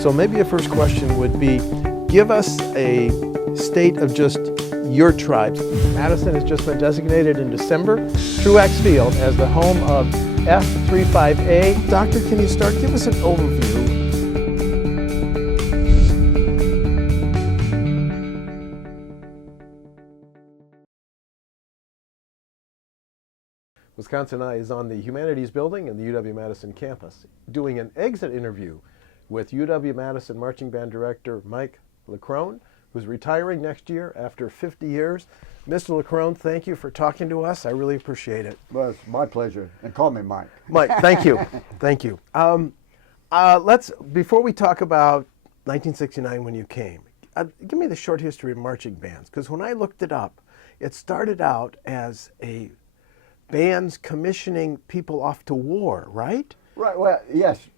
So maybe a first question would be, give us a state of just your tribes. Madison has just been designated in December, Truax Field, as the home of F35A. Doctor, can you start? Give us an overview. WisconsinEye is on the Humanities Building in the UW-Madison campus, doing an exit interview with UW-Madison Marching Band Director Mike Leckrone, who's retiring next year after 50 years. Mr. Leckrone, thank you for talking to us. I really appreciate it. Well, it's my pleasure. And call me Mike. Mike, thank you. Thank you. Before we talk about 1969 when you came, give me the short history of marching bands, because when I looked it up, it started out as a bands commissioning people off to war, right? Right, well, yes.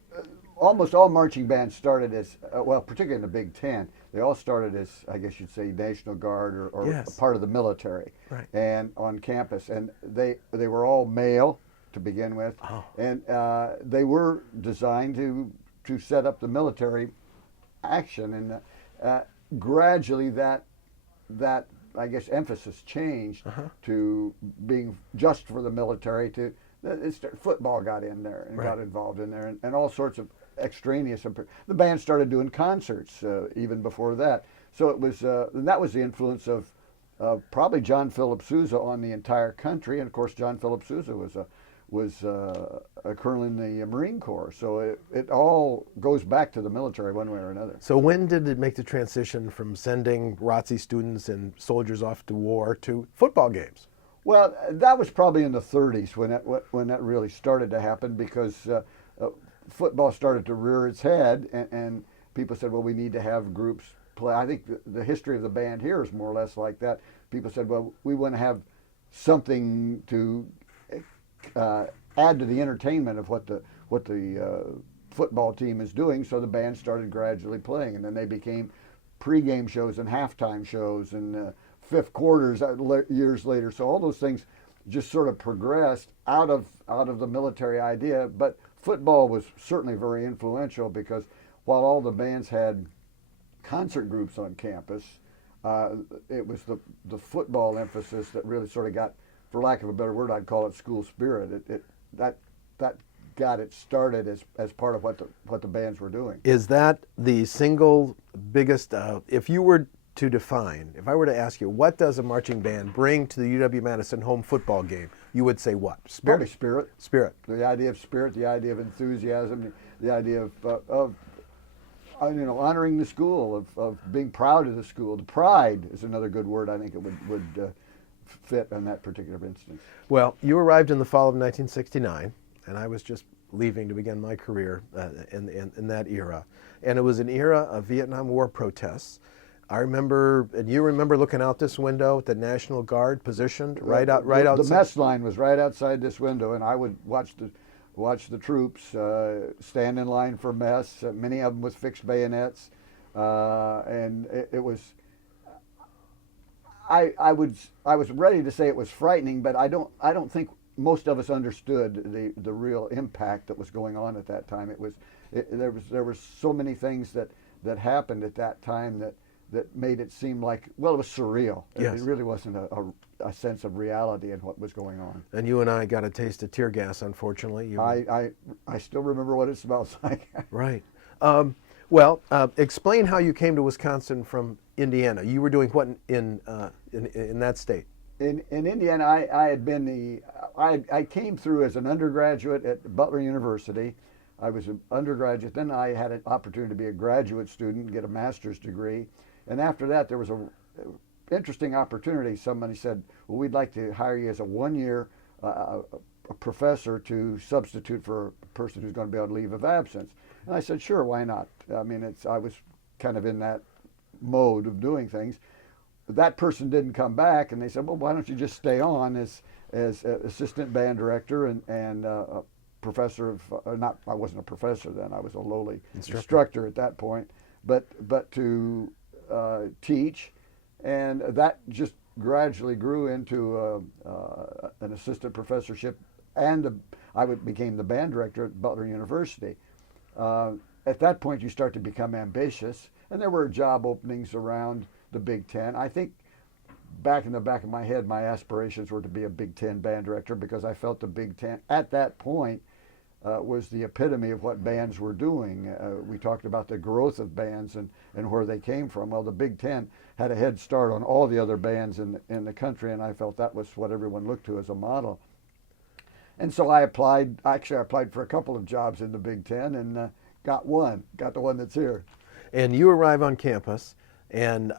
Almost all marching bands started as, particularly in the Big Ten, they all started as, I guess you'd say, National Guard or Yes. part of the military, Right. and on campus. And they were all male to begin with, and they were designed to set up the military action. And gradually that I guess emphasis changed to being just for the military. Football got in there and got involved in there, and all sorts of extraneous. The band started doing concerts even before that. So it was, and that was the influence of probably John Philip Sousa on the entire country. And of course, John Philip Sousa was a colonel in the Marine Corps. So it all goes back to the military one way or another. So when did it make the transition from sending ROTC students and soldiers off to war to football games? Well, that was probably in the 30s when that really started to happen, because football started to rear its head, and people said, well, we need to have groups play. I think the history of the band here is more or less like that. People said, well, we want to have something to add to the entertainment of what the football team is doing. So the band started gradually playing, and then they became pregame shows and halftime shows and fifth quarters years later. So all those things just sort of progressed out of the military idea. But football was certainly very influential, because while all the bands had concert groups on campus, it was the football emphasis that really sort of got, for lack of a better word, I'd call it school spirit. That got it started as part of what the bands were doing. Is that the single biggest, if you were to define, if I were to ask you, what does a marching band bring to the UW-Madison home football game, you would say what? Spirit? Probably spirit. Spirit. The idea of spirit, the idea of enthusiasm, the idea of honoring the school, of being proud of the school. The pride is another good word. I think it would fit in that particular instance. Well, you arrived in the fall of 1969, and I was just leaving to begin my career in that era. And it was an era of Vietnam War protests. I remember, and you remember looking out this window at the National Guard positioned right outside. The mess line was right outside this window, and I would watch the troops stand in line for mess. Many of them with fixed bayonets, and it was. I was ready to say it was frightening, but I don't think most of us understood the real impact that was going on at that time. There were so many things that happened at that time that made it seem like, well, it was surreal. Yes. It really wasn't a sense of reality in what was going on. And you and I got a taste of tear gas, unfortunately. I still remember what it smells like. Right. Explain how you came to Wisconsin from Indiana. You were doing what in that state? In Indiana, I came through as an undergraduate at Butler University. I was an undergraduate. Then I had an opportunity to be a graduate student, get a master's degree. And after that, there was an interesting opportunity. Somebody said, well, we'd like to hire you as a one-year a professor to substitute for a person who's going to be on leave of absence. And I said, sure, why not? I mean, I was kind of in that mode of doing things. That person didn't come back, and they said, well, why don't you just stay on as assistant band director and a professor of, I wasn't a professor then, I was a lowly instructor at that point, but to teach, and that just gradually grew into an assistant professorship, and I became the band director at Butler University. at that point you start to become ambitious, and there were job openings around the Big Ten. I think back in the back of my head, my aspirations were to be a Big Ten band director because I felt the Big Ten at that point was the epitome of what bands were doing. We talked about the growth of bands and where they came from. Well, the Big Ten had a head start on all the other bands in the country, and I felt that was what everyone looked to as a model. And so I applied. Actually, I applied for a couple of jobs in the Big Ten and got the one that's here. And you arrive on campus, and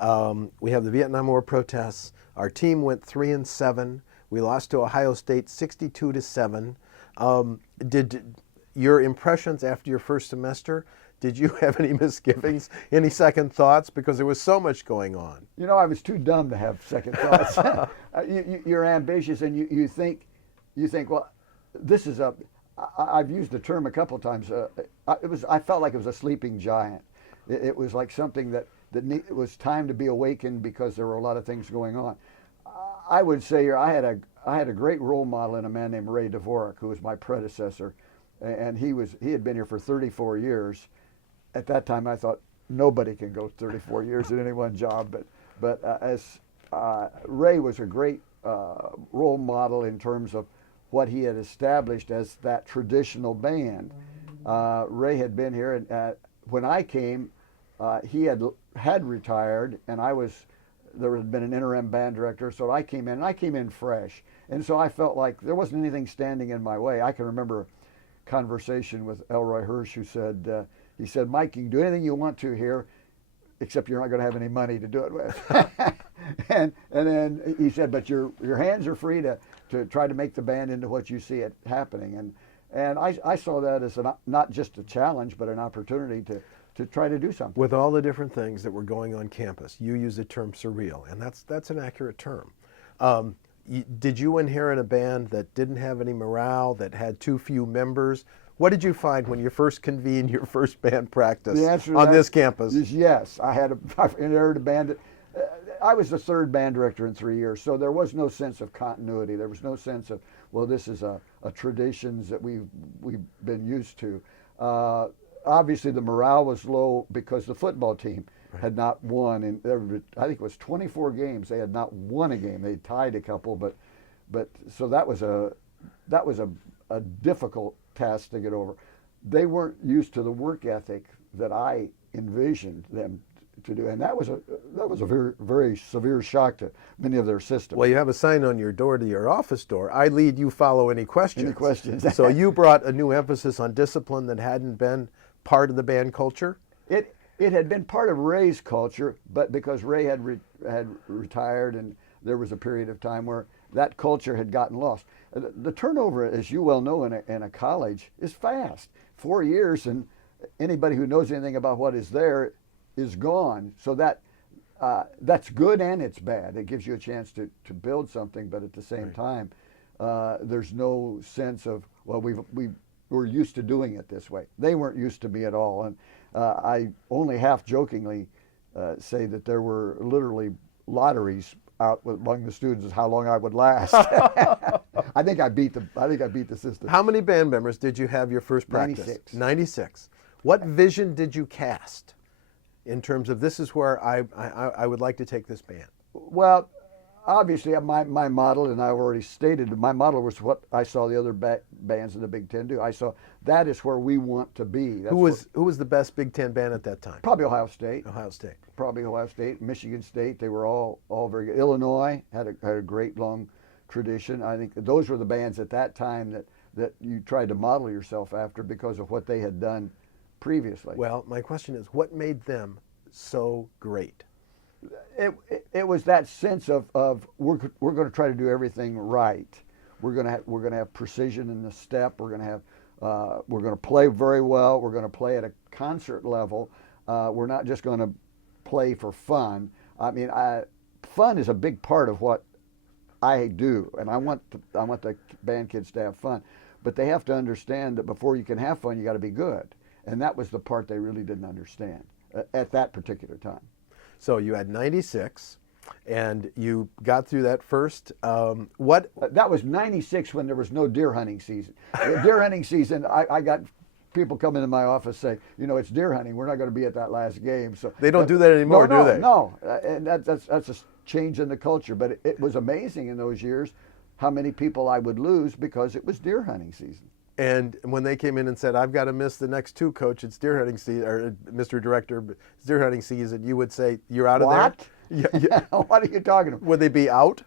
we have the Vietnam War protests. Our team went 3-7. We lost to Ohio State 62-7. Did your impressions after your first semester? Did you have any misgivings, any second thoughts? Because there was so much going on. You know, I was too dumb to have second thoughts. You're ambitious, and you think, well, this is a. I've used the term a couple of times. I felt like it was a sleeping giant. It was like something that it was time to be awakened because there were a lot of things going on. I would say I had a great role model in a man named Ray Dvorak, who was my predecessor, and he had been here for 34 years. At that time, I thought nobody can go 34 years at any one job, but as Ray was a great role model in terms of what he had established as that traditional band. Ray had been here, and when I came, he had retired, and there had been an interim band director, so I came in, and I came in fresh. And so I felt like there wasn't anything standing in my way. I can remember a conversation with Elroy Hirsch, who said, he said, Mike, you can do anything you want to here, except you're not going to have any money to do it with. and then he said, but your hands are free to try to make the band into what you see it happening. And I saw that as not just a challenge, but an opportunity to try to do something. With all the different things that were going on campus, you use the term surreal, and that's an accurate term. Did you inherit a band that didn't have any morale, that had too few members? What did you find when you first convened your first band practice on this campus? Is yes. I inherited a band. I was the third band director in 3 years, so there was no sense of continuity. There was no sense of, well, this is a traditions that we've been used to. Obviously, the morale was low because the football team had not won in, I think it was 24 games. They had not won a game. They tied a couple, but so that was a difficult task to get over. They weren't used to the work ethic that I envisioned them to do, and that was a very, very severe shock to many of their systems. Well, you have a sign on your door to your office door. I lead, you follow, any questions. Any questions. So you brought a new emphasis on discipline that hadn't been part of the band culture? It had been part of Ray's culture, but because Ray had retired, and there was a period of time where that culture had gotten lost. The turnover, as you well know, in a college is fast. 4 years, and anybody who knows anything about what is there is gone. So that's good and it's bad. It gives you a chance to build something, but at the same time, there's no sense of, well, we're used to doing it this way. They weren't used to me at all, and I only half jokingly say that there were literally lotteries out among the students as how long I would last. I think I beat the system. How many band members did you have your first practice? 96. 96. What vision did you cast in terms of, this is where I would like to take this band? Well, obviously my model, and I already stated, my model was what I saw the other bands in the Big Ten do. I saw that is where we want to be. That's who was the best Big Ten band at that time? Probably Ohio State. Ohio State. Probably Ohio State, Michigan State. They were all very good. Illinois had a great long tradition. I think those were the bands at that time that you tried to model yourself after because of what they had done previously. Well, my question is, what made them so great? It was that sense of we're going to try to do everything right. We're going to have precision in the step. We're going to play very well. We're going to play at a concert level. We're not just going to play for fun. I mean, fun is a big part of what I do, and I want the band kids to have fun. But they have to understand that before you can have fun, you got to be good, and that was the part they really didn't understand at that particular time. So you had 96, and you got through that first. What? That was 96 when there was no deer hunting season. The deer hunting season, I got people come into my office say, you know, it's deer hunting. We're not going to be at that last game. So They don't do that anymore, no, do they? No, and that's a change in the culture. But it was amazing in those years how many people I would lose because it was deer hunting season. And when they came in and said, "I've got to miss the next two, Coach. It's deer hunting season," or Mr. Director, it's deer hunting season, you would say, "You're out of What? there." Yeah. What are you talking about? Would they be out?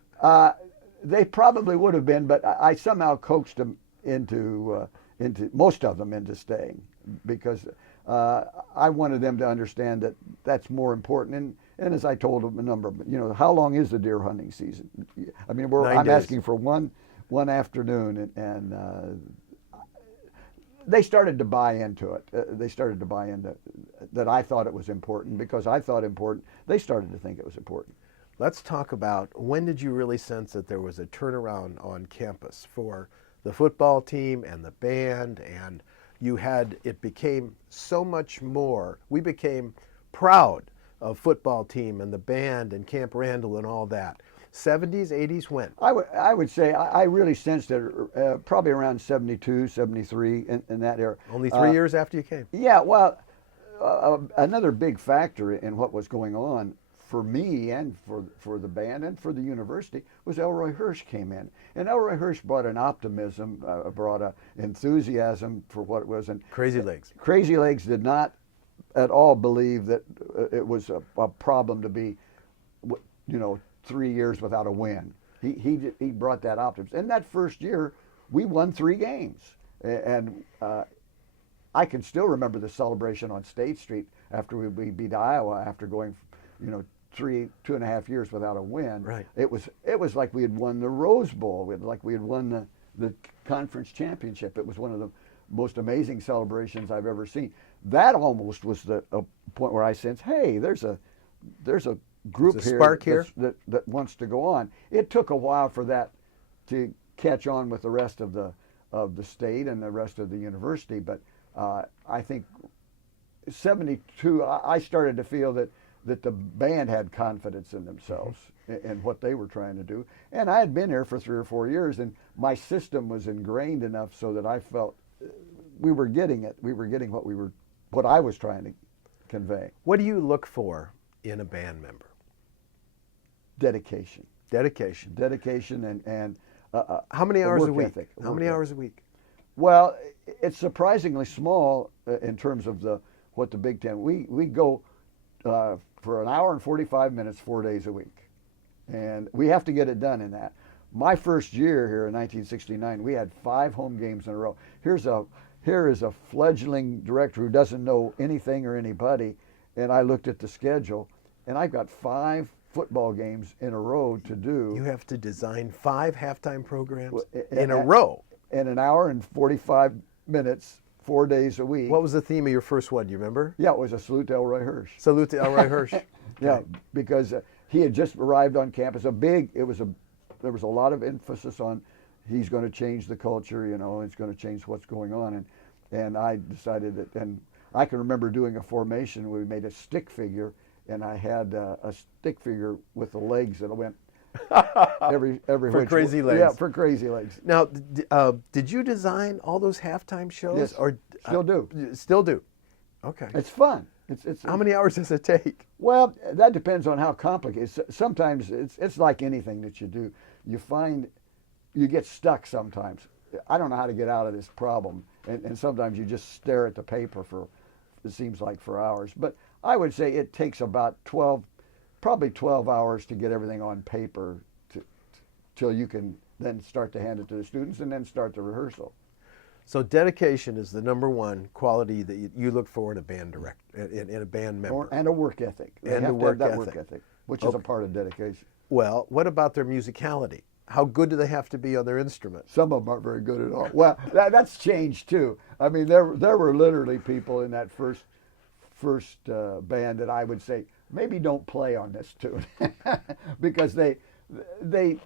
They probably would have been, but I somehow coaxed them into most of them into staying because I wanted them to understand that that's more important. And as I told them a number of them, you know, how long is the deer hunting season? I mean, 9 I'm days. asking for one afternoon, and they started to buy into it. They started to buy into that I thought it was important because I thought important. They started to think it was important. Let's talk about, when did you really sense that there was a turnaround on campus for the football team and the band, and it became so much more. We became proud of football team and the band and Camp Randall and all that. 70s, 80s, when? I would say I really sensed it probably around 72, 73 in that era. Only 3 years after you came. Yeah, well, another big factor in what was going on for me and for the band and for the university was Elroy Hirsch came in. And Elroy Hirsch brought an optimism, brought an enthusiasm for what it was. And Crazy Legs. Crazy Legs did not at all believe that it was a problem to be, 3 years without a win. He brought that optimism. And that first year, we won 3 games. And I can still remember the celebration on State Street after we beat Iowa after going, 2.5 years without a win. Right. It was like we had won the Rose Bowl. Like we had won the conference championship. It was one of the most amazing celebrations I've ever seen. That almost was a point where I sensed, hey, there's a group There's a spark here that wants to go on. It took a while for that to catch on with the rest of the state and the rest of the university, but I think 72, I started to feel that the band had confidence in themselves and what they were trying to do. And I had been here for 3 or 4 years, and my system was ingrained enough so that I felt we were getting it. We were getting what I was trying to convey. What do you look for in a band member? Dedication. Dedication. And how many hours a week? Ethic, How many hours a week? Well, it's surprisingly small in terms of what the Big Ten. We go for an hour and 45 minutes 4 days a week, and we have to get it done in that. My first year here in 1969, we had 5 home games in a row. Here is a fledgling director who doesn't know anything or anybody, and I looked at the schedule, and I've got 5 football games in a row to do. You have to design 5 halftime programs in a row. In an hour and 45 minutes, 4 days a week. What was the theme of your first one? Do you remember? Yeah, it was a salute to Elroy Hirsch. Salute to Elroy Hirsch. Yeah, because he had just arrived on campus. There was a lot of emphasis on he's going to change the culture, it's going to change what's going on. And I decided that, and I can remember doing a formation where we made a stick figure, and I had a stick figure with the legs that went every for Crazy Legs. Yeah, for Crazy Legs. Now, did you design all those halftime shows? Yes, or still do. Still do. Okay. It's fun. How many hours does it take? Well, that depends on how complicated. Sometimes it's like anything that you do. You find you get stuck sometimes. I don't know how to get out of this problem, and sometimes you just stare at the paper it seems like for hours. But I would say it takes about 12 hours to get everything on paper till you can then start to hand it to the students and then start the rehearsal. So dedication is the number one quality that you look for in a band in a band member. And a work ethic. They have to have that work ethic, which is a part of dedication. Well, what about their musicality? How good do they have to be on their instrument? Some of them aren't very good at all. Well, that's changed too. I mean, there were literally people in that first band that I would say maybe don't play on this tune because they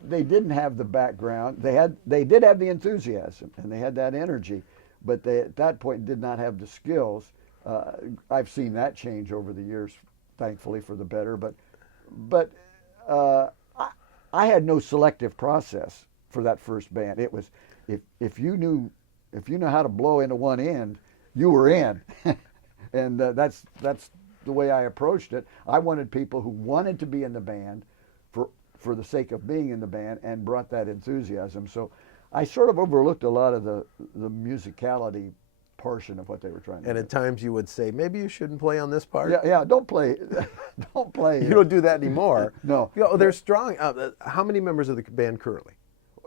didn't have the background. They did have the enthusiasm and they had that energy, but they at that point did not have the skills. I've seen that change over the years, thankfully for the better. But I had no selective process for that first band. It was if you know how to blow into one end, you were in. And that's the way I approached it. I wanted people who wanted to be in the band for the sake of being in the band and brought that enthusiasm. So I sort of overlooked a lot of the musicality portion of what they were trying to And do. at times you would say, maybe you shouldn't play on this part. Yeah, don't play, don't play. You don't do that anymore. No. You know, they're strong. How many members of the band currently?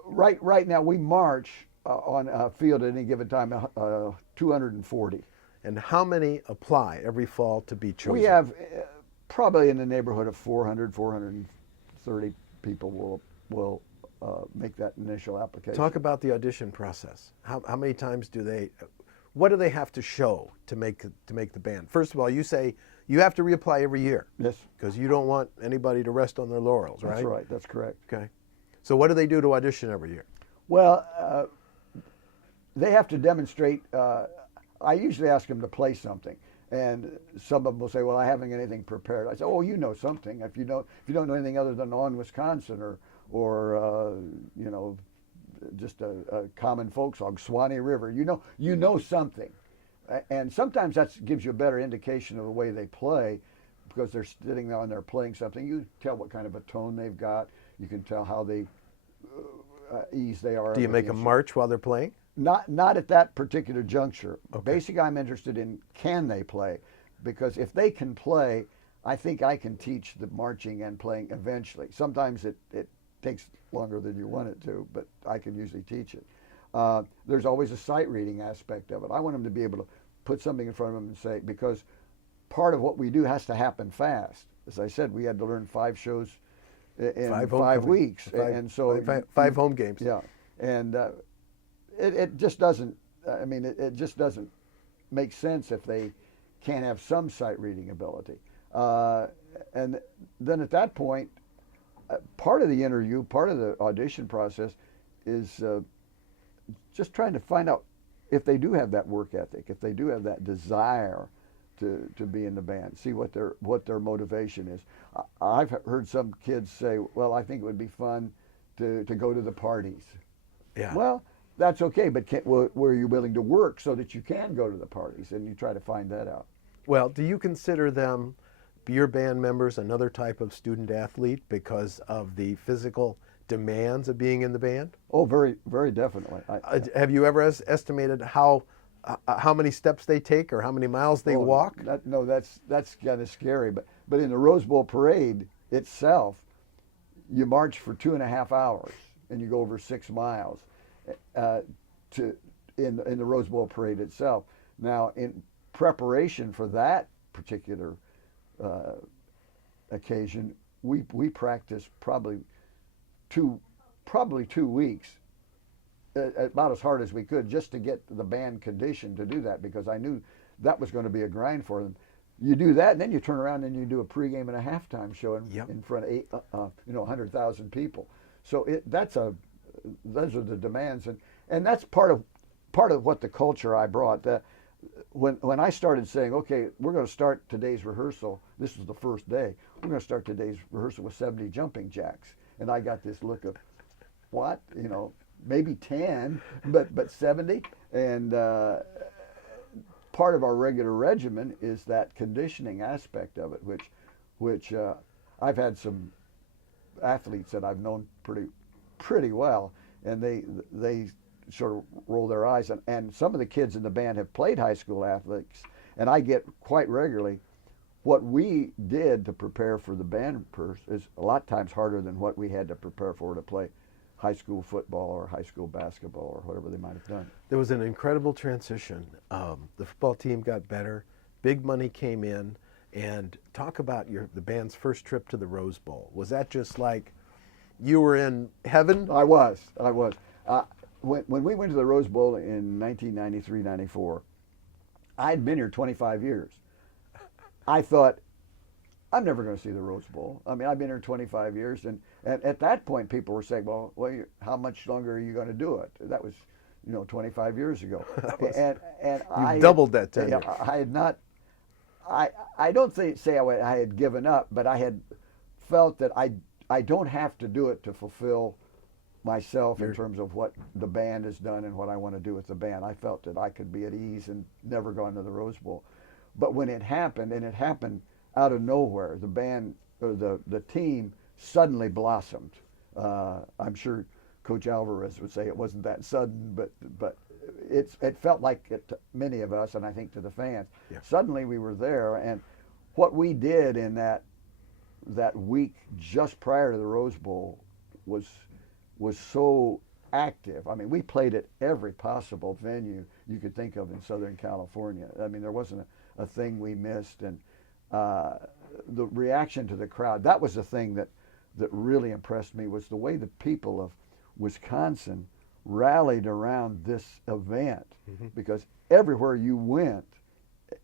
Right now we march on a field at any given time 240. And how many apply every fall to be chosen? We have probably in the neighborhood of 400, 430 people will make that initial application. Talk about the audition process. How many times do they? What do they have to show to make the band? First of all, you say you have to reapply every year. Yes. Because you don't want anybody to rest on their laurels, right? That's right. That's correct. Okay. So what do they do to audition every year? Well, they have to demonstrate. I usually ask them to play something, and some of them will say, "Well, I haven't anything prepared." I say, "Oh, you know something. If you don't know anything other than On Wisconsin or you know, just a common folk song, Swanee River, you know something." And sometimes that gives you a better indication of the way they play, because they're sitting there and they're playing something. You tell what kind of a tone they've got. You can tell how they ease they are. Do you make them march while they're playing? Not at that particular juncture. Okay. Basically, I'm interested in can they play, because if they can play, I think I can teach the marching and playing eventually. Sometimes it takes longer than you want it to, but I can usually teach it. There's always a sight reading aspect of it. I want them to be able to put something in front of them and say, because part of what we do has to happen fast. As I said, we had to learn 5 shows in 5 weeks, and so five home games. Yeah, and it just doesn't. I mean, it just doesn't make sense if they can't have some sight reading ability. And then at that point, part of the interview, part of the audition process, is just trying to find out if they do have that work ethic, if they do have that desire to be in the band, see what their motivation is. I've heard some kids say, "Well, I think it would be fun to go to the parties." Yeah. Well, that's okay, but were you willing to work so that you can go to the parties? And you try to find that out. Well, do you consider them, your band members, another type of student athlete because of the physical demands of being in the band? Oh, very, very definitely. Have you ever estimated how many steps they take or how many miles they walk? No, that's kind of scary. But in the Rose Bowl parade itself, you march for 2.5 hours and you go over 6 miles in the Rose Bowl parade itself. Now, in preparation for that particular occasion, we practiced probably 2 weeks, about as hard as we could, just to get the band conditioned to do that, because I knew that was going to be a grind for them. You do that, and then you turn around and you do a pregame and a halftime show in front of 100,000 people. So those are the demands, and that's part of what the culture I brought. When I started saying, okay, we're going to start today's rehearsal, this was the first day, we're going to start today's rehearsal with 70 jumping jacks, and I got this look of, what, maybe 10, but 70, and part of our regular regimen is that conditioning aspect of it, which I've had some athletes that I've known pretty well, and they sort of roll their eyes, and some of the kids in the band have played high school athletics, and I get quite regularly, what we did to prepare for the band is a lot of times harder than what we had to prepare for to play high school football or high school basketball or whatever they might have done. There was an incredible transition. The football team got better, big money came in, and talk about the band's first trip to the Rose Bowl. Was that just like you were in heaven? I was. When we went to the Rose Bowl in 1993-94, I'd been here 25 years. I thought, I'm never going to see the Rose Bowl. I mean, I've been here 25 years, and at that point, people were saying, well, how much longer are you going to do it? That was, 25 years ago. You doubled that tenure. I had not. I don't say I had given up, but I had felt that I don't have to do it to fulfill myself in terms of what the band has done and what I want to do with the band. I felt that I could be at ease and never gone to the Rose Bowl. But when it happened, and it happened out of nowhere, the band or the team suddenly blossomed. I'm sure Coach Alvarez would say it wasn't that sudden, but it felt like it to many of us, and I think to the fans. Yeah. Suddenly we were there, and what we did in that week just prior to the Rose Bowl was so active. I mean, we played at every possible venue you could think of in Southern California. I mean, there wasn't a thing we missed, and the reaction to the crowd, that was the thing that really impressed me, was the way the people of Wisconsin rallied around this event, because everywhere you went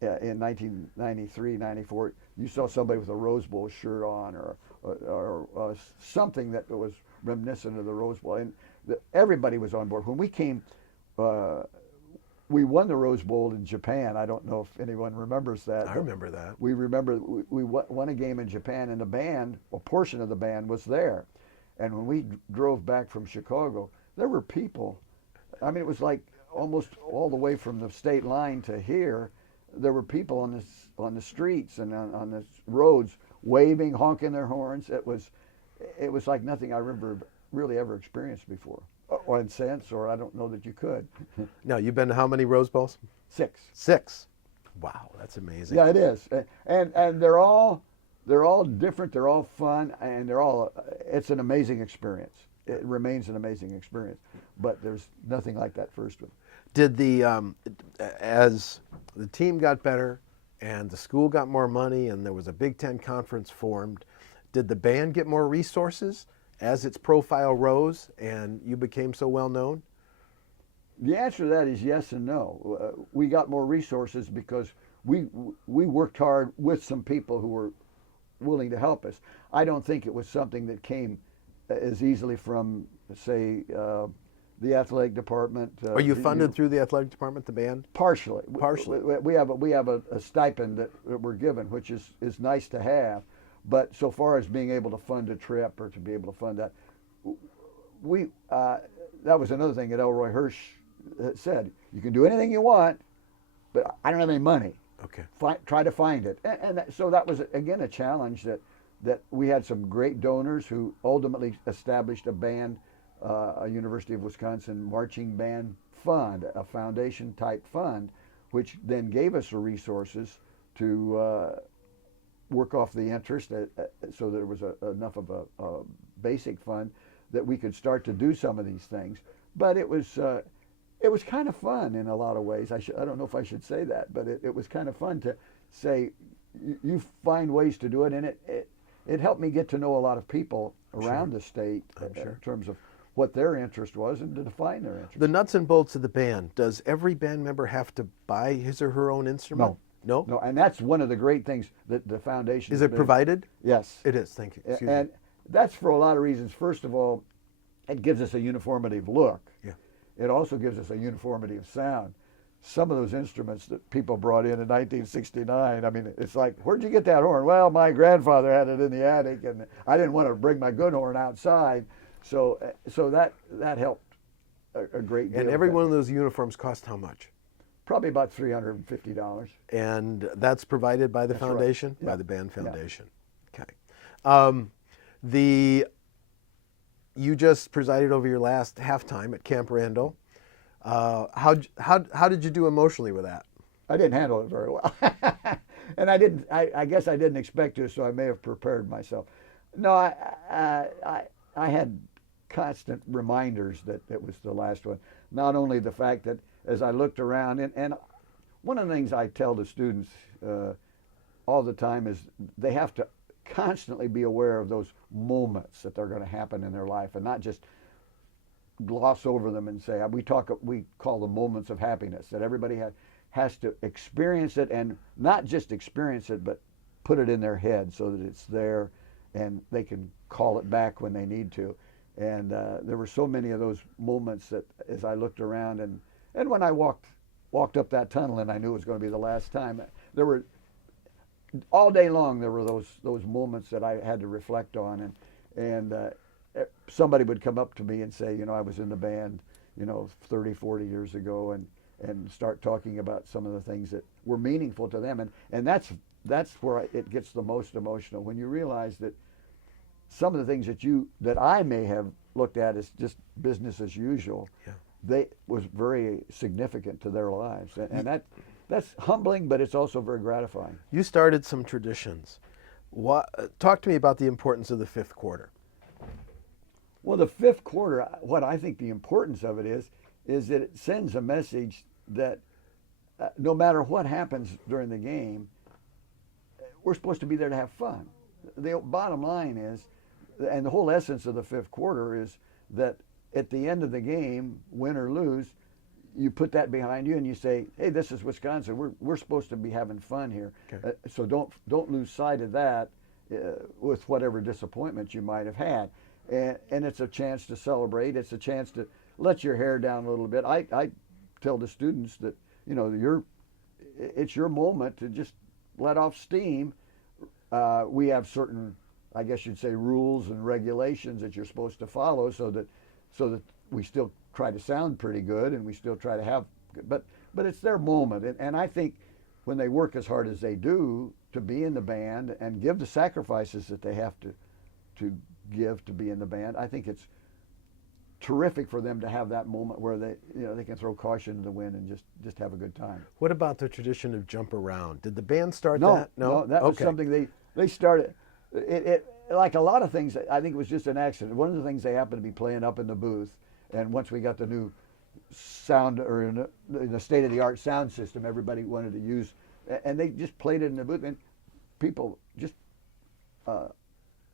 in 1993, 94, you saw somebody with a Rose Bowl shirt on or something that was reminiscent of the Rose Bowl, and everybody was on board. When we came, we won the Rose Bowl in Japan. I don't know if anyone remembers that. I remember that. We remember we won a game in Japan, and the band, a portion of the band was there. And when we drove back from Chicago, there were people. I mean, it was like almost all the way from the state line to here. There were people on the streets and on the roads waving, honking their horns. It was like nothing I remember really ever experienced before, or since, or I don't know that you could. Now, you've been to how many Rose Bowls? 6. 6. Wow, that's amazing. Yeah, it is, and they're all different. They're all fun, and it's an amazing experience. It remains an amazing experience, but there's nothing like that first one. Did as the team got better and the school got more money and there was a Big Ten conference formed, did the band get more resources as its profile rose and you became so well known? The answer to that is yes and no. We got more resources because we worked hard with some people who were willing to help us. I don't think it was something that came as easily from, say, the athletic department. Are you funded through the athletic department, the band? Partially. Partially. We have a stipend that we're given, which is nice to have. But so far as being able to fund a trip or to be able to fund that, that was another thing that Elroy Hirsch said. You can do anything you want, but I don't have any money. Okay. Try to find it. So that was, again, a challenge that we had some great donors who ultimately established a band, a University of Wisconsin marching band fund, a foundation type fund, which then gave us the resources to work off the interest, so there was enough of a basic fund that we could start to do some of these things. But it was kind of fun in a lot of ways. I don't know if I should say that, but it was kind of fun to say you find ways to do it, and it helped me get to know a lot of people around the state in terms of what their interest was and to define their interest. The nuts and bolts of the band, does every band member have to buy his or her own instrument? No? No, and that's one of the great things that the foundation Is it provided? Yes. It is, thank you. Excuse me. And that's for a lot of reasons. First of all, it gives us a uniformity of look. Yeah. It also gives us a uniformity of sound. Some of those instruments that people brought in 1969, I mean, it's like, where'd you get that horn? Well, my grandfather had it in the attic, and I didn't want to bring my good horn outside, so that helped a great deal. And every one of those uniforms cost how much? Probably about $350. And that's provided by the That's right. foundation, Yeah. by the band foundation. Yeah. Okay. You just presided over your last halftime at Camp Randall. How did you do emotionally with that? I didn't handle it very well, and I guess I didn't expect to, so I may have prepared myself. No, I had constant reminders that it was the last one. Not only the fact that as I looked around, and one of the things I tell the students all the time is they have to constantly be aware of those moments that are going to happen in their life, and not just gloss over them and say, we call them moments of happiness, that everybody has to experience it, and not just experience it, but put it in their head so that it's there and they can call it back when they need to. And there were so many of those moments that as I looked around, and when I walked up that tunnel and I knew it was going to be the last time, there were all day long there were those moments that I had to reflect on, and somebody would come up to me and say, I was in the band, 30, 40 years ago, and start talking about some of the things that were meaningful to them. And that's where it gets the most emotional, when you realize that some of the things that I may have looked at as just business as usual, they was very significant to their lives. And that's humbling, but it's also very gratifying. You started some traditions. Talk to me about the importance of the fifth quarter. Well, the fifth quarter, what I think the importance of it is that it sends a message that no matter what happens during the game, we're supposed to be there to have fun. The bottom line is, and the whole essence of the fifth quarter is that at the end of the game, win or lose, you put that behind you and you say, hey, this is Wisconsin. We're supposed to be having fun here. Okay. So don't lose sight of that with whatever disappointment you might have had. And it's a chance to celebrate. It's a chance to let your hair down a little bit. I tell the students that, it's your moment to just let off steam. We have certain, I guess you'd say, rules and regulations that you're supposed to follow so that we still try to sound pretty good and we still try to have, but it's their moment. And I think when they work as hard as they do to be in the band and give the sacrifices that they have to give to be in the band, I think it's terrific for them to have that moment where they can throw caution to the wind and just have a good time. What about the tradition of jump around? Did the band start that? No, that was something they started. It like a lot of things, I think it was just an accident. One of the things, they happened to be playing up in the booth, and once we got the new sound, or in the state-of-the-art sound system everybody wanted to use, and they just played it in the booth, and people just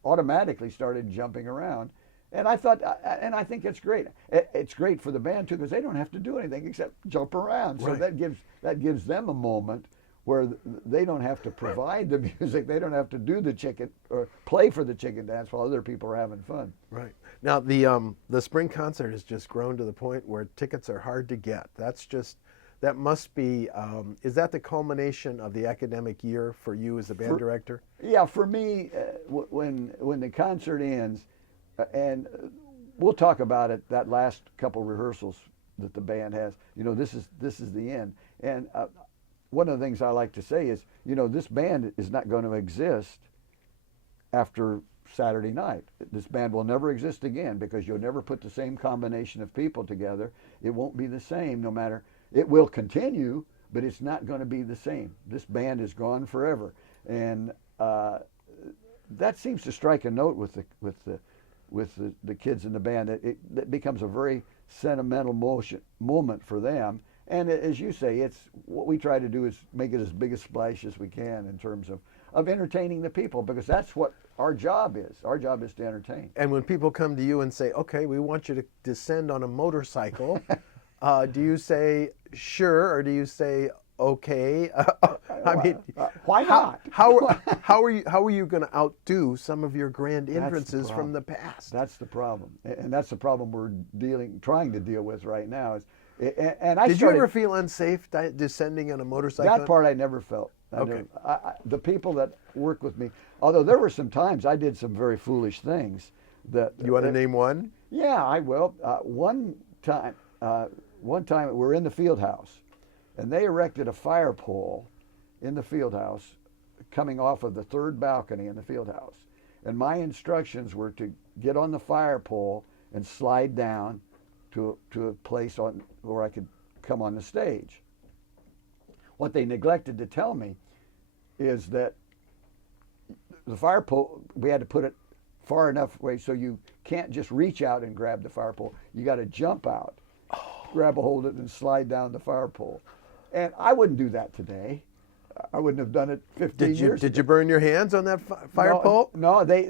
automatically started jumping around. And I thought, and I think it's great. It's great for the band too, because they don't have to do anything except jump around. So that gives them a moment where they don't have to provide the music. They don't have to do the chicken or play for the chicken dance while other people are having fun. Right. Now the spring concert has just grown to the point where tickets are hard to get. That must be, is that the culmination of the academic year for you as the band director? Yeah, for me, when the concert ends, and we'll talk about it, that last couple rehearsals that the band has, this is the end. And one of the things I like to say is, this band is not going to exist after Saturday night. This band will never exist again, because you'll never put the same combination of people together. It won't be the same, no matter. It will continue, but it's not going to be the same. This band is gone forever, and that seems to strike a note with the kids in the band. It becomes a very sentimental moment for them. And as you say, it's what we try to do is make it as big a splash as we can in terms of entertaining the people, because that's what our job is. Our job is to entertain. And when people come to you and say, okay, we want you to descend on a motorcycle, do you say sure, or do you say okay? I mean, why not? How are you going to outdo some of your grand entrances from the past? That's the problem, and that's the problem we're trying to deal with right now. Did you ever feel unsafe descending on a motorcycle? That part I never felt. Okay. The people that work with me, although there were some times I did some very foolish things. You want to name one? Yeah, I will. One time we're in the field house, and they erected a fire pole in the field house coming off of the third balcony in the field house. And my instructions were to get on the fire pole and slide down to a place where I could come on the stage. What they neglected to tell me is that the fire pole, we had to put it far enough away so you can't just reach out and grab the fire pole. You got to jump out, grab a hold of it, and slide down the fire pole. And I wouldn't do that today. I wouldn't have done it 15 years ago. Did you burn your hands on that fire pole? No, they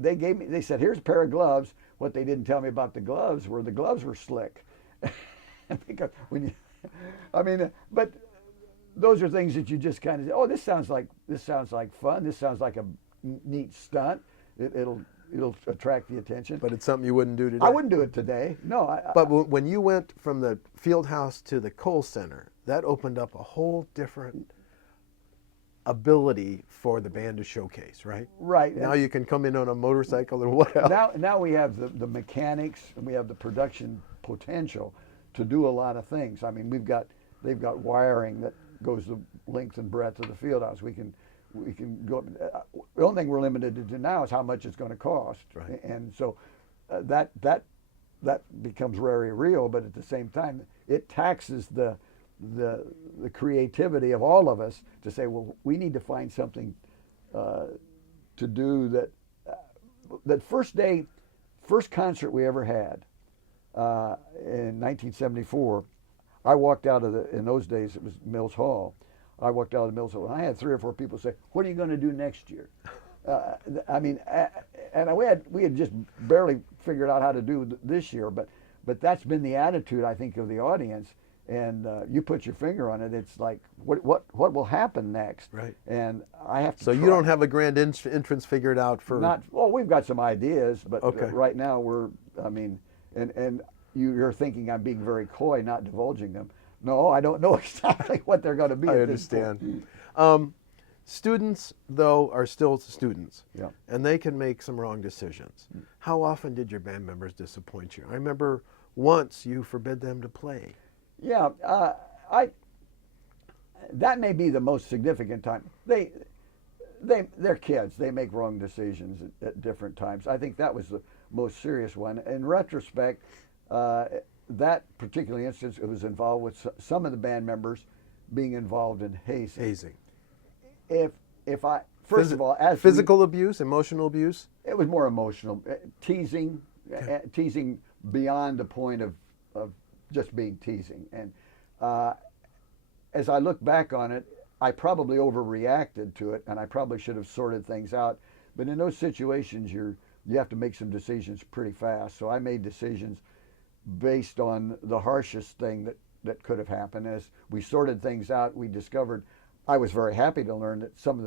gave me, they said, here's a pair of gloves. What they didn't tell me about the gloves were slick. Because but those are things that you just kind of say, oh, this sounds like fun. This sounds like a neat stunt. It'll attract the attention. But it's something you wouldn't do today. I wouldn't do it today. No. But when you went from the field house to the Kohl Center, that opened up a whole different ability for the band to showcase, right? Right. Now you can come in on a motorcycle or whatever. Now we have the mechanics and we have the production potential to do a lot of things. I mean, they've got wiring that goes the length and breadth of the field house. We can go. The only thing we're limited to now is how much it's going to cost, right. And so that becomes very real. But at the same time, it taxes the creativity of all of us to say, well, we need to find something to do that. That first concert we ever had in 1974, I walked out of in those days it was Mills Hall. I walked out of Mills Hall and I had 3 or 4 people say, "What are you going to do next year?" I mean, and we had just barely figured out how to do this year, but that's been the attitude, I think, of the audience. And you put your finger on it. It's like, what will happen next? Right. And I have to. So you don't have a grand entrance figured out for. Not well. We've got some ideas, but okay. Right now and you're thinking I'm being very coy, not divulging them. No, I don't know exactly what they're going to be. I understand. Students, though, are still students, yeah. And they can make some wrong decisions. How often did your band members disappoint you? I remember once you forbid them to play. Yeah, that may be the most significant time. They're kids. They make wrong decisions at different times. I think that was the most serious one. In retrospect, that particular instance, it was involved with some of the band members being involved in hazing. If I first of all, as physical abuse, emotional abuse, it was more emotional, teasing, okay. Teasing beyond the point of just being teasing. And as I look back on it, I probably overreacted to it, and I probably should have sorted things out. But in those situations, you have to make some decisions pretty fast. So I made decisions based on the harshest thing that could have happened. As we sorted things out, we discovered, I was very happy to learn that some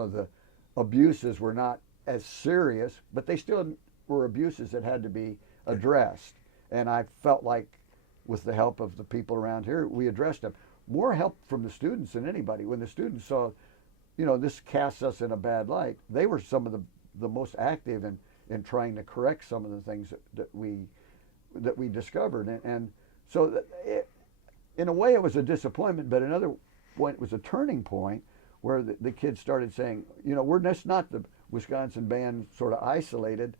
of the abuses were not as serious, but they still were abuses that had to be addressed. And I felt like, with the help of the people around here, we addressed them. More help from the students than anybody. When the students saw, this casts us in a bad light, they were some of the most active in trying to correct some of the things that we discovered. And so in a way it was a disappointment, but another point was a turning point where the kids started saying, we're just not the Wisconsin band sort of isolated.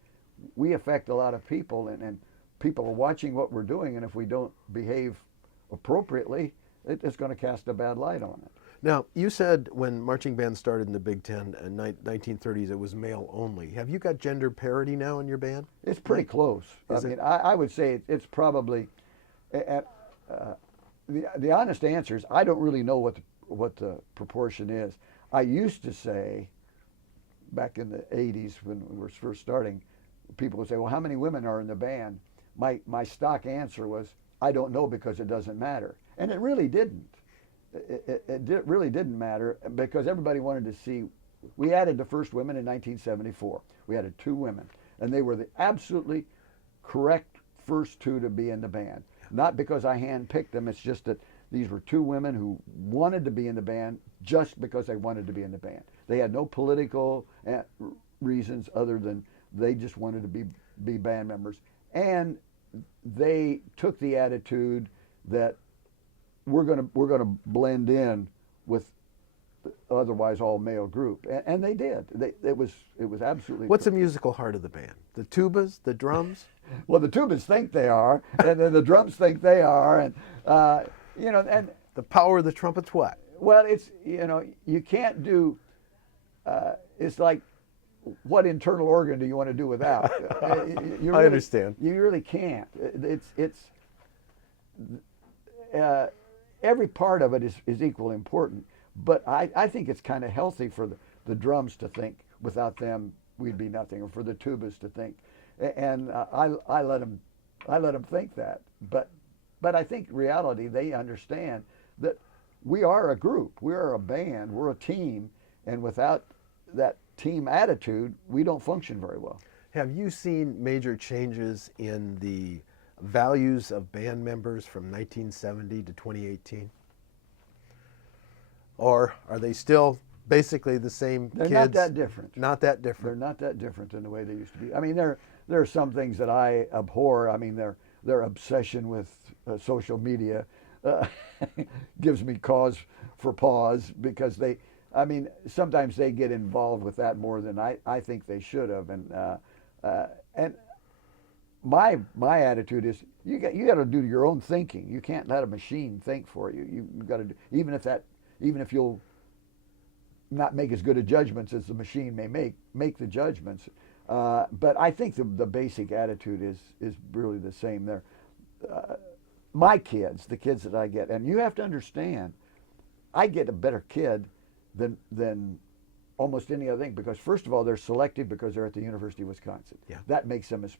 We affect a lot of people, and people are watching what we're doing, and if we don't behave appropriately, it's going to cast a bad light on it. Now, you said when marching bands started in the Big Ten in 1930s, it was male only. Have you got gender parity now in your band? It's pretty close. I would say it's probably, the honest answer is I don't really know what the proportion is. I used to say, back in the 80s when we were first starting, people would say, well, how many women are in the band? My stock answer was, I don't know, because it doesn't matter. And it really didn't. It really didn't matter, because everybody wanted to see. We added the first women in 1974. We added 2 women, and they were the absolutely correct first 2 to be in the band. Not because I handpicked them, it's just that these were 2 women who wanted to be in the band just because they wanted to be in the band. They had no political reasons other than they just wanted to be band members. And they took the attitude that we're going to blend in with the otherwise all male group, and they did. It was absolutely. What's the musical heart of the band? The tubas, the drums? Well, the tubas think they are, and then the drums think they are, and and the power of the trumpets. What? Well, it's you can't do. It's like, what internal organ do you want to do without? I understand. You really can't. Every part of it is equally important. But I think it's kind of healthy for the drums to think, without them we'd be nothing, or for the tubas to think. And I let them think that. But I think in reality they understand that we are a group, we are a band, we're a team, and without that team attitude, we don't function very well. Have you seen major changes in the values of band members from 1970 to 2018? Or are they still basically the same They're kids. not that different. Not that They're different. not that different in the way they used to be. I mean, there are some things that I abhor. I mean, their obsession with social media gives me cause for pause because I mean, sometimes they get involved with that more than I think they should have. And my attitude is you got to do your own thinking. You can't let a machine think for you. You got to do, even if you'll not make as good a judgments as the machine may make the judgments. But I think the basic attitude is really the same there. My kids, the kids that I get, and you have to understand, I get a better kid than almost any other thing because first of all they're selective because they're at the University of Wisconsin. Yeah. That makes them a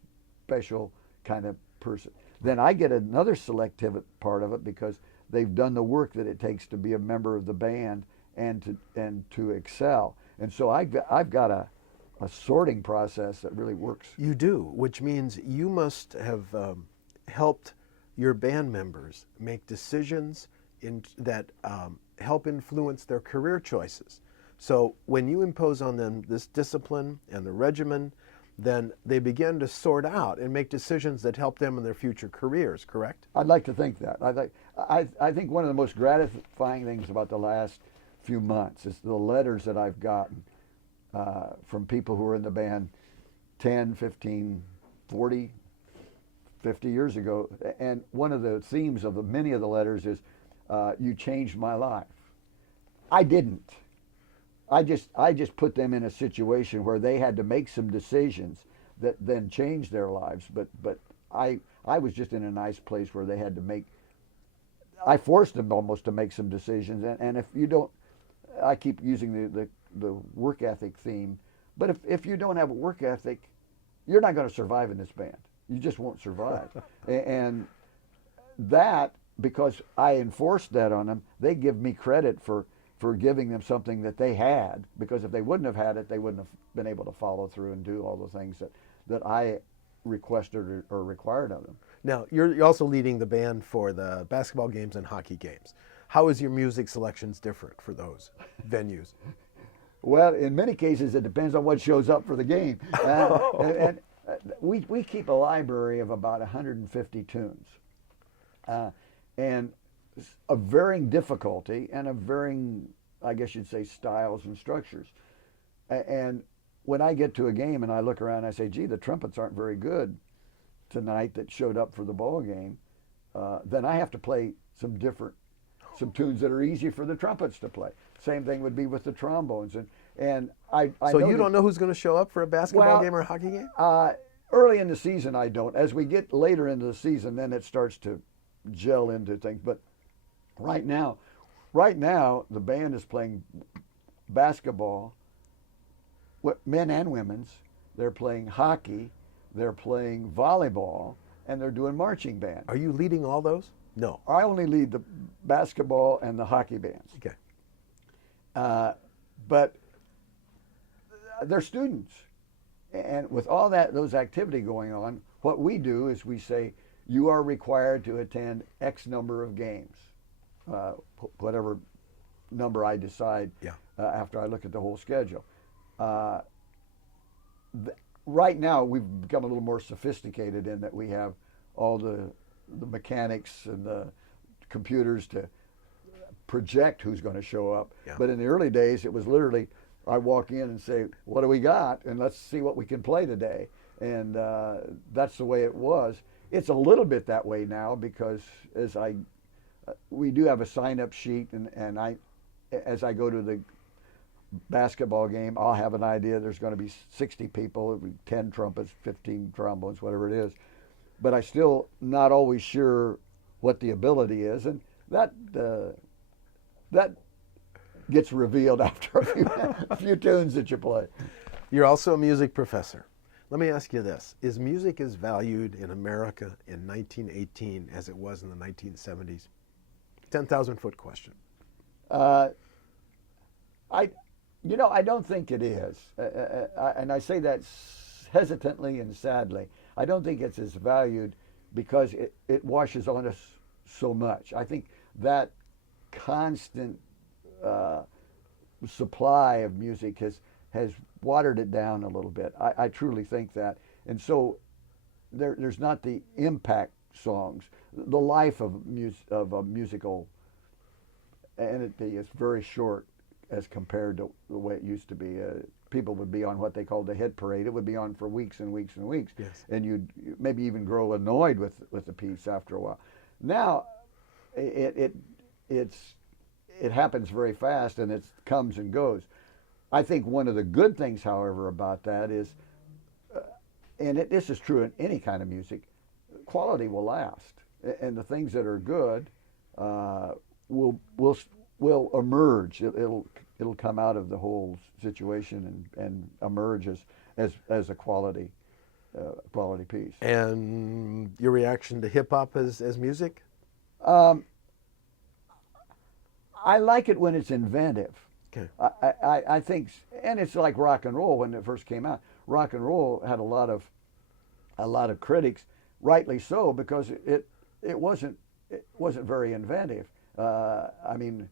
special kind of person. Then I get another selective part of it because they've done the work that it takes to be a member of the band and to excel. And so I've got a sorting process that really works. You do, which means you must have helped your band members make decisions that help influence their career choices. So when you impose on them this discipline and the regimen, then they begin to sort out and make decisions that help them in their future careers, correct? I'd like to think that. I think one of the most gratifying things about the last few months is the letters that I've gotten from people who were in the band 10, 15, 40, 50 years ago. And one of the themes of many of the letters is, you changed my life. I didn't. I just put them in a situation where they had to make some decisions that then changed their lives. But I was just in a nice place where they had to make. I forced them almost to make some decisions. And if you don't, I keep using the work ethic theme. But if you don't have a work ethic, you're not going to survive in this band. You just won't survive. And that, because I enforced that on them, they give me credit for giving them something that they had, because if they wouldn't have had it, they wouldn't have been able to follow through and do all the things that I requested or required of them. Now, you're also leading the band for the basketball games and hockey games. How is your music selections different for those venues? Well, in many cases, it depends on what shows up for the game. We keep a library of about 150 tunes. And of varying difficulty and of varying, I guess you'd say, styles and structures. And when I get to a game and I look around and I say, gee, the trumpets aren't very good tonight that showed up for the ball game, then I have to play some tunes that are easy for the trumpets to play. Same thing would be with the trombones. And I so know you don't know who's going to show up for a basketball game or a hockey game? Early in the season, I don't. As we get later into the season, then it starts to gel into things. But right now, the band is playing basketball, men and women's. They're playing hockey, they're playing volleyball, and they're doing marching band. Are you leading all those? No. I only lead the basketball and the hockey bands. Okay. But they're students. And with all those activity going on, what we do is we say, you are required to attend X number of games, whatever number I decide after I look at the whole schedule. Right now, we've become a little more sophisticated in that we have all the mechanics and the computers to project who's going to show up. Yeah. But in the early days, it was literally, I walk in and say, what do we got? And let's see what we can play today. And that's the way it was. It's a little bit that way now because we do have a sign-up sheet, and as I go to the basketball game, I'll have an idea there's going to be 60 people, 10 trumpets, 15 trombones, whatever it is. But I'm still not always sure what the ability is, and that gets revealed after a few tunes that you play. You're also a music professor. Let me ask you this. Is music as valued in America in 1918 as it was in the 1970s? 10,000-foot question. I don't think it is. And I say that hesitantly and sadly. I don't think it's as valued because it washes on us so much. I think that constant supply of music has watered it down a little bit. I truly think that. And so there's not the impact songs, the life of a musical entity is very short as compared to the way it used to be. People would be on what they called the hit parade. It would be on for weeks and weeks and weeks, Yes. and you'd maybe even grow annoyed with the piece after a while. Now, it happens very fast, and it comes and goes. I think one of the good things, however, about that is, and this is true in any kind of music, quality will last, and the things that are good will emerge. It'll come out of the whole situation and emerge as a quality piece. And your reaction to hip hop as music? I like it when it's inventive. Okay. I think, and it's like rock and roll when it first came out. Rock and roll had a lot of critics, rightly so, because it wasn't very inventive. I mean,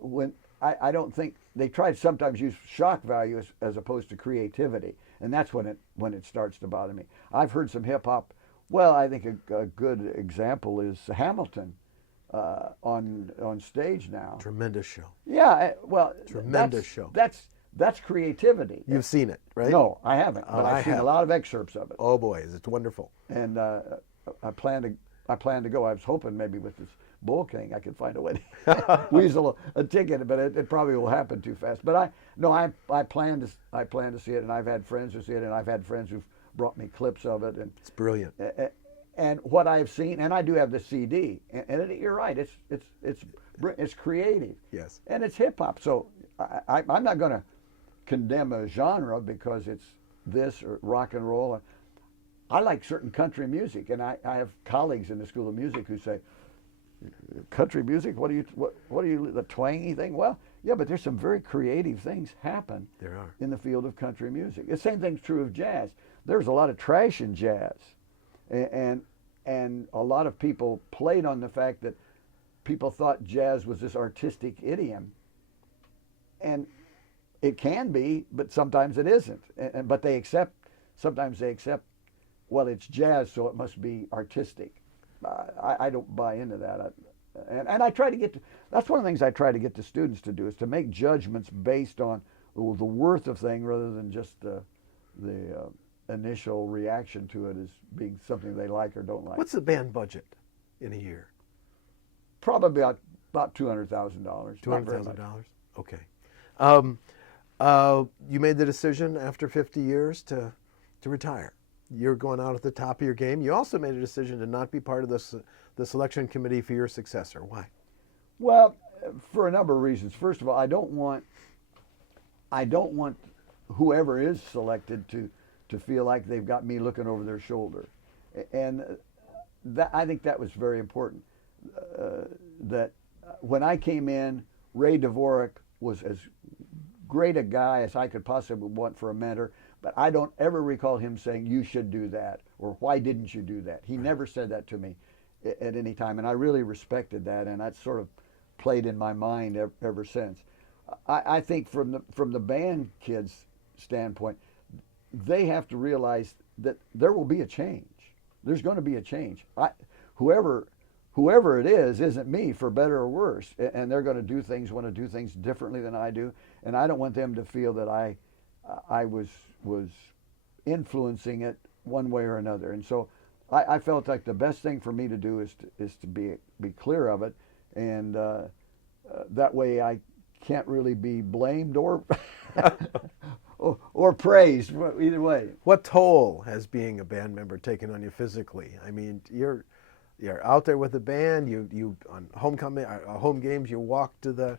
when I don't think they tried to sometimes use shock value as opposed to creativity, and that's when it starts to bother me. I've heard some hip hop. Well, I think a good example is Hamilton on stage now. Tremendous show. Yeah, well, Tremendous show. That's creativity. You've seen it, right? No, I haven't, but I I've seen have. a lot of excerpts of it. Oh boy, it's wonderful. And I plan to go. I was hoping maybe with this Bull King I could find a way to weasel a ticket, but it probably will happen too fast. But I plan to see it, and I've had friends who see it, and I've had friends who've brought me clips of it, and It's brilliant. and what I've seen, and I do have the CD, and you're right, it's creative. Yes. And it's hip hop, so I'm not going to condemn a genre because it's this or rock and roll. I like certain country music, and I have colleagues in the School of Music who say, country music, what are you the twangy thing? Well, yeah, but there's some very creative things happen There are. in the field of country music. The same thing's true of jazz. There's a lot of trash in jazz, and a lot of people played on the fact that people thought jazz was this artistic idiom, and it can be, but sometimes it isn't. But sometimes they accept, well, it's jazz, so it must be artistic. I don't buy into that. And I try to get to, that's one of the things I try to get the students to do, is to make judgments based on the worth of thing rather than just the initial reaction to it as being something they like or don't like. What's the band budget in a year? Probably about $200,000. $200,000. Okay. You made the decision after 50 years to retire. You're going out at the top of your game. You also made a decision to not be part of the selection committee for your successor. Why? Well, for a number of reasons. First of all, I don't want whoever is selected to feel like they've got me looking over their shoulder, and I think that was very important. That when I came in, Ray Dvorak was as great a guy as I could possibly want for a mentor, but I don't ever recall him saying, you should do that, or why didn't you do that? He never said that to me at any time, and I really respected that, and that sort of played in my mind ever since. I think from the band kids' standpoint, they have to realize that there will be a change. There's going to be a change. Whoever it is isn't me, for better or worse, and they're going to want to do things differently than I do, and I don't want them to feel that I was influencing it one way or another. And so I felt like the best thing for me to do is to be clear of it, and that way I can't really be blamed or or praised, either way. What toll has being a band member taken on you physically? I mean, you're out there with the band. You on home games. You walk to the.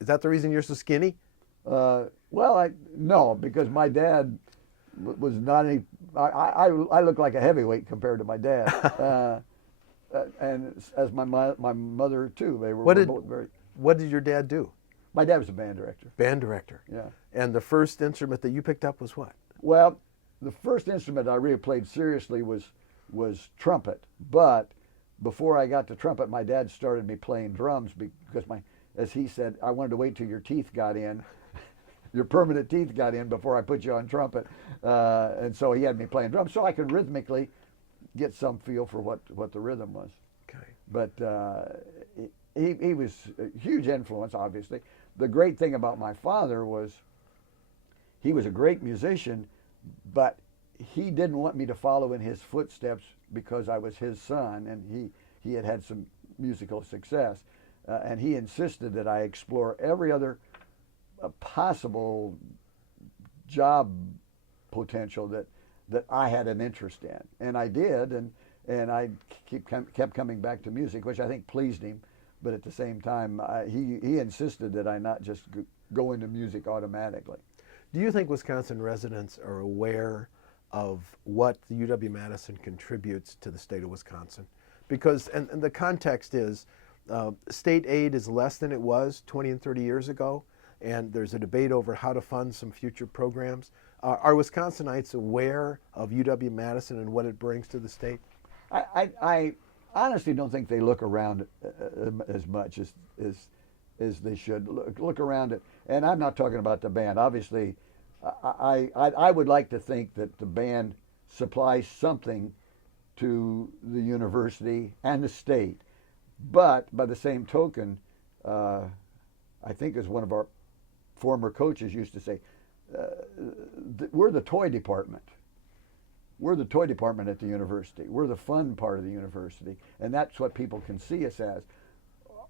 Is that the reason you're so skinny? Well, no, because my dad was not any. I look like a heavyweight compared to my dad, and as my mother too. They were both very. What did your dad do? My dad was a band director. Band director. Yeah. And the first instrument that you picked up was what? Well, the first instrument I really played seriously was trumpet. But before I got to trumpet, my dad started me playing drums because as he said, I wanted to wait till your teeth got in, your permanent teeth got in before I put you on trumpet. And so he had me playing drums so I could rhythmically get some feel for what the rhythm was. Okay. But he was a huge influence, obviously. The great thing about my father was he was a great musician, but he didn't want me to follow in his footsteps because I was his son, and he had had some musical success. And he insisted that I explore every other possible job potential that I had an interest in. And I did, and I kept coming back to music, which I think pleased him. But at the same time, he insisted that I not just go into music automatically. Do you think Wisconsin residents are aware of what the UW-Madison contributes to the state of Wisconsin? Because, and the context is, state aid is less than it was 20 and 30 years ago, and there's a debate over how to fund some future programs. Are Wisconsinites aware of UW-Madison and what it brings to the state? I honestly don't think they look around as much as they should. Look around it, and I'm not talking about the band. Obviously, I would like to think that the band supplies something to the university and the state. But by the same token, I think as one of our former coaches used to say, we're the toy department. We're the toy department at the university. We're the fun part of the university, and that's what people can see us as.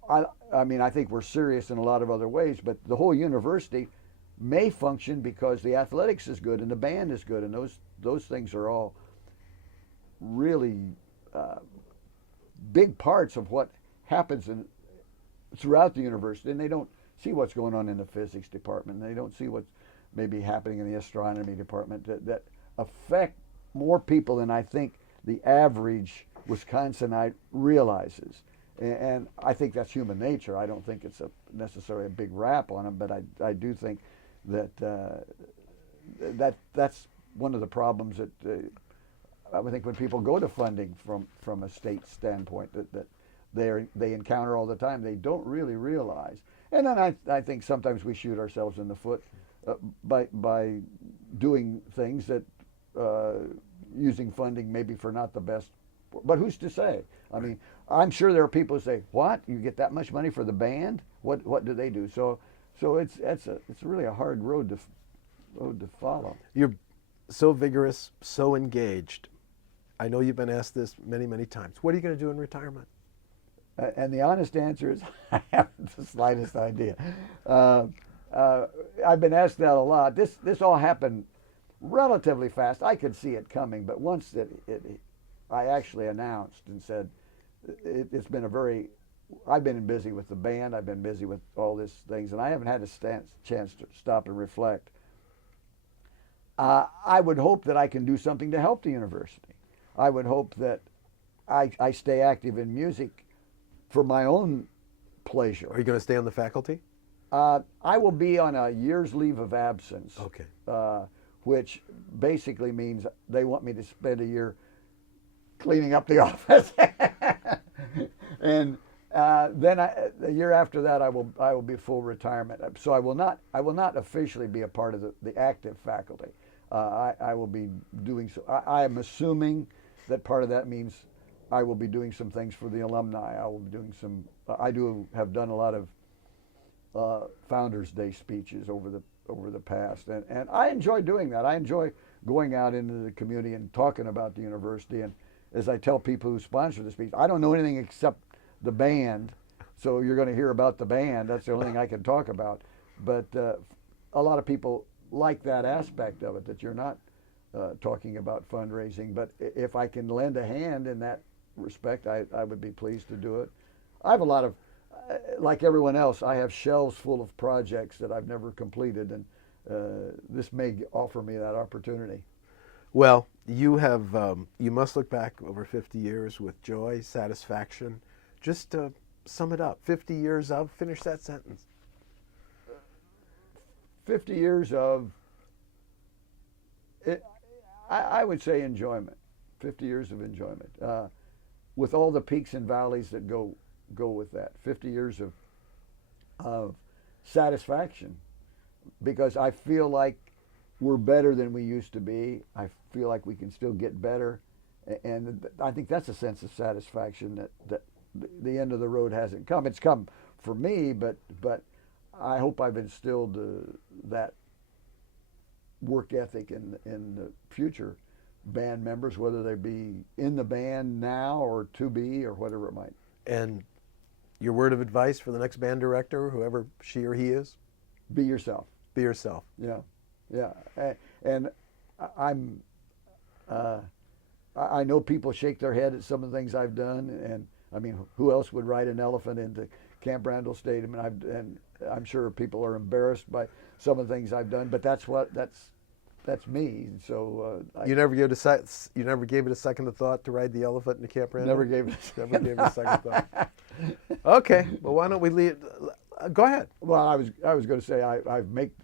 I mean, I think we're serious in a lot of other ways, but the whole university may function because the athletics is good and the band is good, and those things are all really big parts of what happens throughout the university. And they don't see what's going on in the physics department. And they don't see what's maybe happening in the astronomy department that affect more people than I think the average Wisconsinite realizes. And I think that's human nature. I don't think it's necessarily a big rap on them, but I do think that that's one of the problems that I would think when people go to funding from a state standpoint that they encounter all the time, they don't really realize. And then I think sometimes we shoot ourselves in the foot by doing things that using funding maybe for not the best. But who's to say? I mean, I'm sure there are people who say, "What? You get that much money for the band? What do they do?" So it's really a hard road to follow. You're so vigorous, so engaged. I know you've been asked this many, many times. What are you going to do in retirement? And the honest answer is, I haven't the slightest idea. I've been asked that a lot. This all happened relatively fast. I could see it coming, but once I actually announced and said, it's been I've been busy with the band, I've been busy with all these things, and I haven't had a chance to stop and reflect. I would hope that I can do something to help the university. I would hope that I stay active in music for my own pleasure. Are you going to stay on the faculty? I will be on a year's leave of absence. Okay. Which basically means they want me to spend a year cleaning up the office, and then the year after that I will be full retirement. So I will not officially be a part of the active faculty. I will be doing so. I am assuming that part of that means I will be doing some things for the alumni. I will be doing some. I have done a lot of Founders Day speeches over the past, and I enjoy doing that. I enjoy going out into the community and talking about the university. And as I tell people who sponsor the speech, I don't know anything except the band, so you're going to hear about the band. That's the only thing I can talk about. But a lot of people like that aspect of it, that you're not talking about fundraising. But if I can lend a hand in that respect, I would be pleased to do it. I have a lot of, like everyone else, I have shelves full of projects that I've never completed, and this may offer me that opportunity. Well, you must look back over 50 years with joy, satisfaction. Just to sum it up, 50 years of, finish that sentence. 50 years of, I would say enjoyment. 50 years of enjoyment, with all the peaks and valleys that go with that. 50 years of of satisfaction, because I feel like we're better than we used to be. I feel like we can still get better, and I think that's a sense of satisfaction that the end of the road hasn't come. It's come for me, but I hope I've instilled that work ethic in the future band members, whether they be in the band now or to be or whatever it might. And your word of advice for the next band director, whoever she or he is? Be yourself. Be yourself. Yeah, yeah. And I know people shake their head at some of the things I've done, and I mean, who else would ride an elephant into Camp Randall Stadium? And I'm sure people are embarrassed by some of the things I've done, but that's me. So you never gave it a second of thought to ride the elephant into Camp Randall? Never gave it a second thought. Okay, well, why don't we leave? Go ahead. Well, I was going to say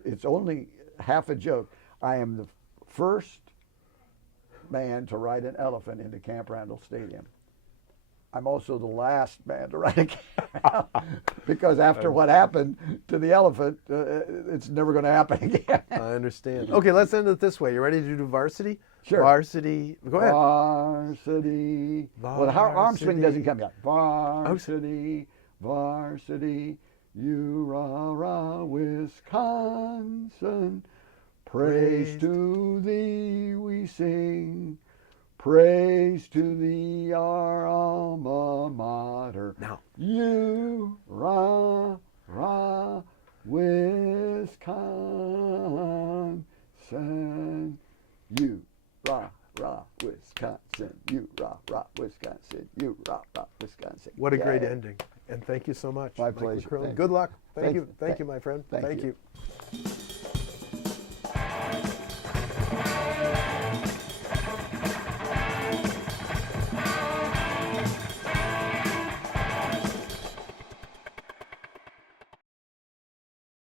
it's only half a joke. I am the first man to ride an elephant into Camp Randall Stadium. I'm also the last man to ride a camp, because after what happened to the elephant, it's never going to happen again. I understand. Okay, let's end it this way. You ready to do varsity? Sure. Varsity. Go ahead. Varsity. Well, the arm swing doesn't come yet. Varsity, varsity, you-rah-rah, Wisconsin. Praise to thee we sing. Praise to thee, our alma mater. Now. You-rah-rah, Wisconsin. You-rah-rah, Wisconsin. You-rah-rah, Wisconsin. You-rah-rah, Wisconsin. What a great ending. And thank you so much. My Mike pleasure. Leckrone. Good luck. Thank you, my friend. Thank you. you.